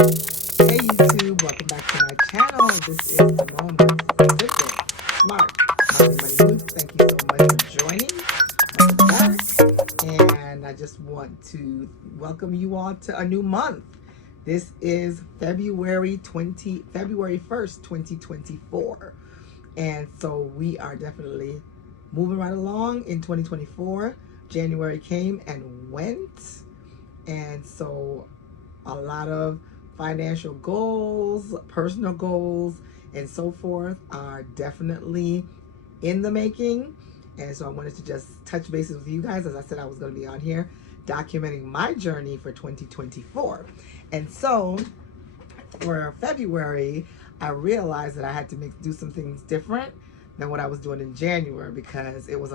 Hey YouTube, welcome back to my channel. This is Simone with Simple Smart Money Moves. Thank you so much for joining. Welcome back. And I just want to welcome you all to a new month. This is February 1st, 2024. And so we are definitely moving right along in 2024. January came and went. And so a lot of financial goals, personal goals, and so forth are definitely in the making. And so I wanted to just touch bases with you guys. As I said, I was going to be on here documenting my journey for 2024. And so for February, I realized that I had to do some things different than what I was doing in January, because it was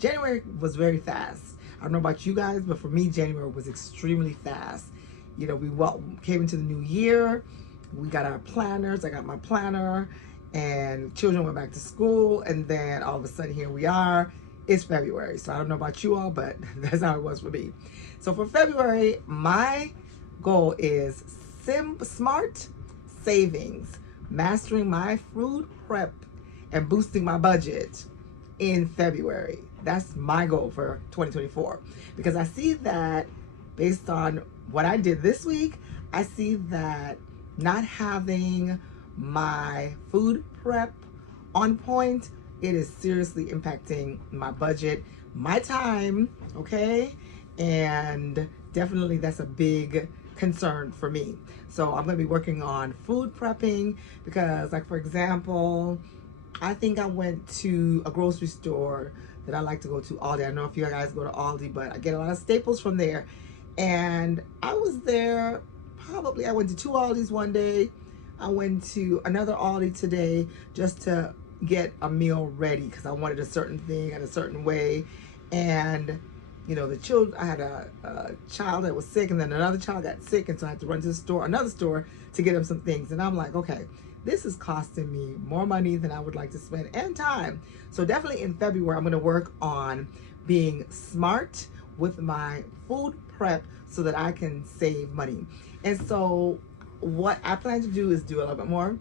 January was very fast. I don't know about you guys, but for me, January was extremely fast. You know, we came into the new year, we got our planners, I got my planner, and children went back to school, and then all of a sudden here we are, it's February. So I don't know about you all, but that's how it was for me. So for February, my goal is smart savings, mastering my food prep and boosting my budget in February. That's my goal for 2024, because I see that based on what I did this week, I see that not having my food prep on point, it is seriously impacting my budget, my time, okay? And definitely that's a big concern for me. So I'm going to be working on food prepping, because, like, for example, I think I went to a grocery store that I like to go to, Aldi. I don't know if you guys go to Aldi, but I get a lot of staples from there. And I was there, I went to two Aldis one day. I went to another Aldi today just to get a meal ready, because I wanted a certain thing in a certain way. And you know, I had a child that was sick, and then another child got sick, and so I had to run to another store to get them some things. And I'm like, okay, this is costing me more money than I would like to spend, and time. So definitely in February, I'm going to work on being smart with my food prep so that I can save money. And so what I plan to do is do a little bit more,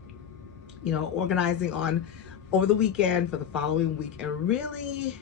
you know, organizing on over the weekend for the following week, and really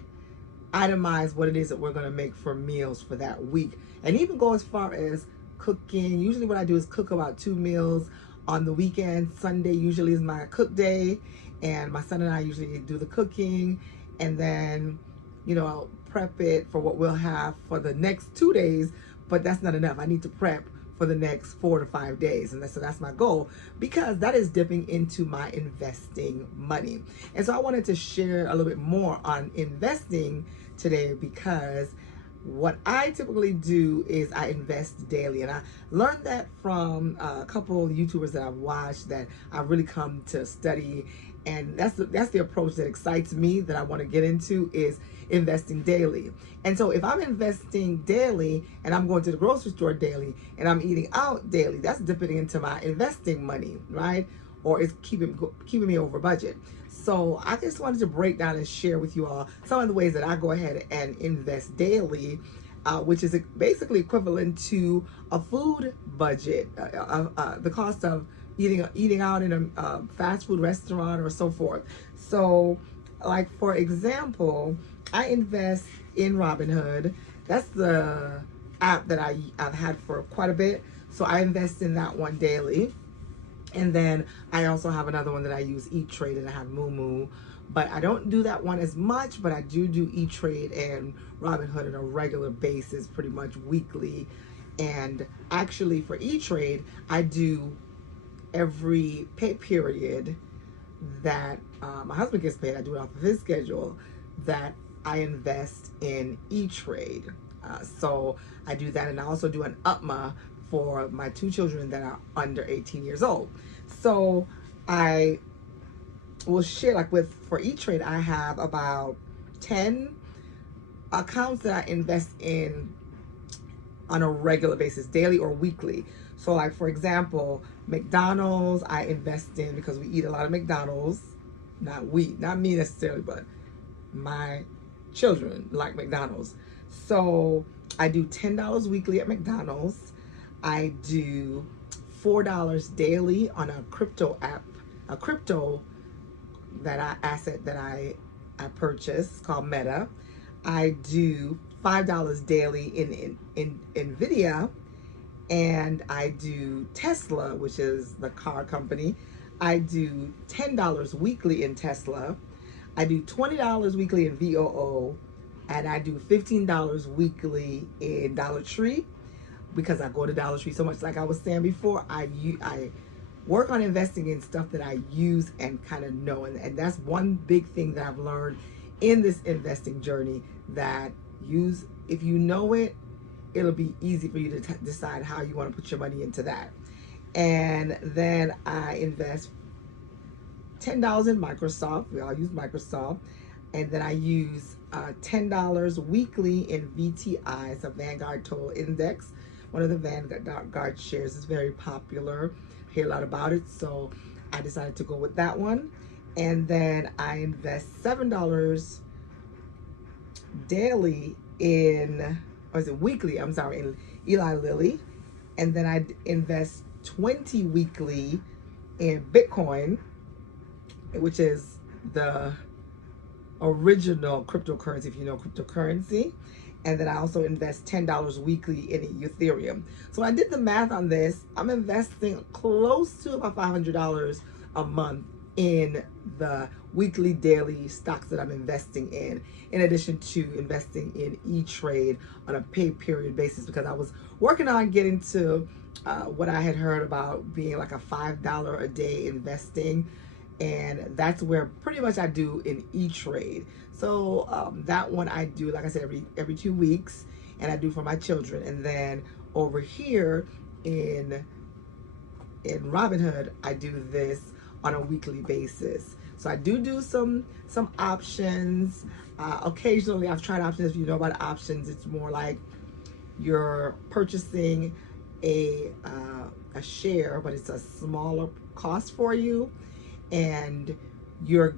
itemize what it is that we're going to make for meals for that week, and even go as far as cooking. Usually what I do is cook about 2 meals on the weekend. Sunday usually is my cook day, and my son and I usually do the cooking, and then, you know, I'll prep it for what we'll have for the next 2 days. But that's not enough. I need to prep for the next 4 to 5 days. And so that's my goal, because that is dipping into my investing money. And so I wanted to share a little bit more on investing today, because what I typically do is I invest daily. And I learned that from a couple of YouTubers that I've watched that I've really come to study. And that's the approach that excites me, that I want to get into, is investing daily. And so if I'm investing daily, and I'm going to the grocery store daily, and I'm eating out daily, that's dipping into my investing money, right? Or it's keeping me over budget. So I just wanted to break down and share with you all some of the ways that I go ahead and invest daily, which is basically equivalent to a food budget, the cost of eating out in a fast food restaurant or so forth. So, like, for example, I invest in Robinhood. That's the app that I've had for quite a bit. So I invest in that one daily. And then I also have another one that I use, E-Trade, and I have Moomoo. But I don't do that one as much, but I do E-Trade and Robinhood on a regular basis, pretty much weekly. And actually for E-Trade, I do every pay period that my husband gets paid, I do it off of his schedule, that I invest in E-Trade. So I do that, and I also do an UPMA for my 2 children that are under 18 years old. So I will share, like, for E-Trade, I have about 10 accounts that I invest in on a regular basis, daily or weekly. So, like, for example, McDonald's, I invest in because we eat a lot of McDonald's. Not me necessarily, but my children like McDonald's. So I do $10 weekly at McDonald's. I do $4 daily on a crypto app, a crypto asset that I purchased called Meta. I do $5 daily in Nvidia, and I do Tesla, which is the car company. I do $10 weekly in Tesla. I do $20 weekly in VOO, and I do $15 weekly in Dollar Tree, because I go to Dollar Tree so much. Like I was saying before, I work on investing in stuff that I use and kind of know, and that's one big thing that I've learned in this investing journey, that if you know it, it'll be easy for you to decide how you want to put your money into that. And then I invest $10 in Microsoft. We all use Microsoft. And then I use $10 weekly in VTI. It's a Vanguard Total Index. One of the Vanguard shares is very popular. I hear a lot about it, so I decided to go with that one. And then I invest $7 daily weekly, in Eli Lilly. And then I invest 20 weekly in Bitcoin, which is the original cryptocurrency, if you know cryptocurrency. And then I also invest $10 weekly in Ethereum. So when I did the math on this, I'm investing close to about $500 a month in the weekly, daily stocks that I'm investing in addition to investing in E-Trade on a pay period basis, because I was working on getting to what I had heard about being like a $5 a day investing. And that's where pretty much I do in E-Trade. So that one I do, like I said, every 2 weeks, and I do for my children. And then over here in Robinhood, I do this on a weekly basis. So I do some options. Occasionally, I've tried options. If you know about options, it's more like you're purchasing a share, but it's a smaller cost for you, and you're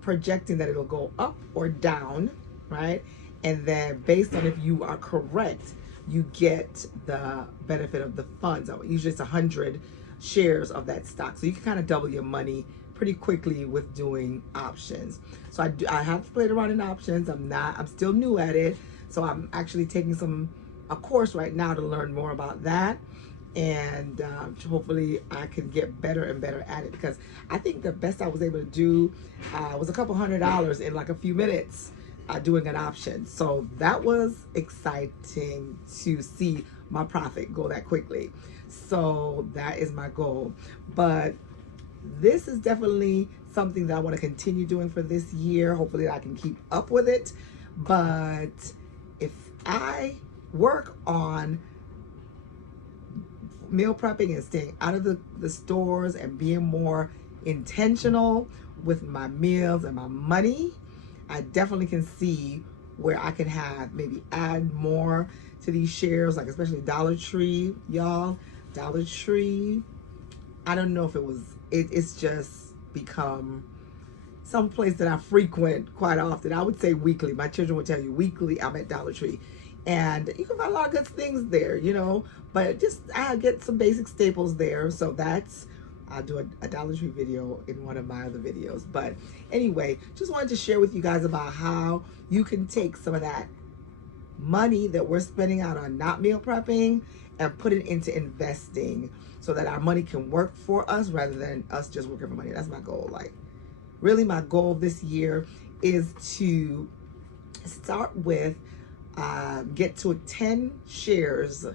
projecting that it'll go up or down, right? And then based on if you are correct, you get the benefit of the funds. Usually it's 100 shares of that stock. So you can kind of double your money pretty quickly with doing options. So I have played around in options. I'm still new at it. So I'm actually taking a course right now to learn more about that. And hopefully I can get better and better at it, because I think the best I was able to do was a couple $100 in like a few minutes doing an option. So that was exciting to see my profit go that quickly. So that is my goal. But this is definitely something that I want to continue doing for this year. Hopefully I can keep up with it. But if I work on meal prepping and staying out of the stores and being more intentional with my meals and my money, I definitely can see where I can maybe add more to these shares, like especially Dollar Tree, y'all. Dollar Tree, I don't know if it's just become some place that I frequent quite often. I would say weekly. My children would tell you weekly I'm at Dollar Tree. And you can find a lot of good things there, but just I get some basic staples there. So I'll do a Dollar Tree video in one of my other videos. But anyway, just wanted to share with you guys about how you can take some of that money that we're spending out on not meal prepping and put it into investing, so that our money can work for us rather than us just working for money. That's my goal. Like, really my goal this year is to start with get to 10 shares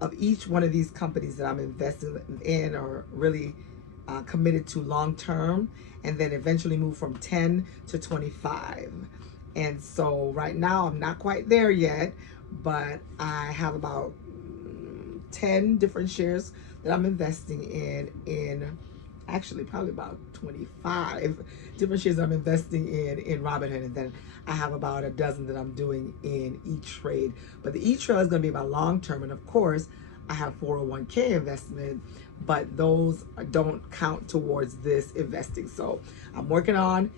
of each one of these companies that I'm investing in or really committed to long term, and then eventually move from 10 to 25. And so right now I'm not quite there yet, but I have about 10 different shares that I'm investing in actually probably about 25 different shares I'm investing in Robinhood, and then I have about a dozen that I'm doing in E-Trade. But the E-Trade is going to be my long term, and of course I have 401k investment, but those don't count towards this investing. So I'm working on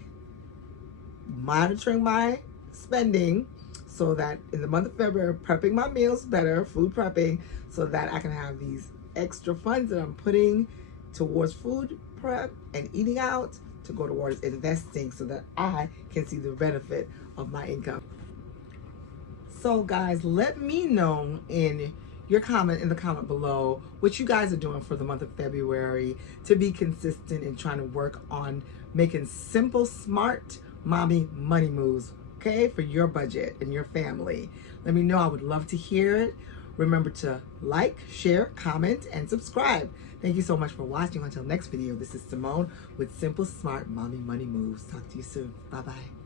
monitoring my spending so that in the month of February, prepping my meals better, food prepping, so that I can have these extra funds that I'm putting towards food prep and eating out to go towards investing so that I can see the benefit of my income. So guys, let me know in the comment below what you guys are doing for the month of February to be consistent and trying to work on making simple, smart mommy money moves, okay, for your budget and your family. Let me know. I would love to hear it. Remember to like, share, comment, and subscribe. Thank you so much for watching. Until next video, this is Simone with Simple Smart Mommy Money Moves. Talk to you soon. Bye-bye.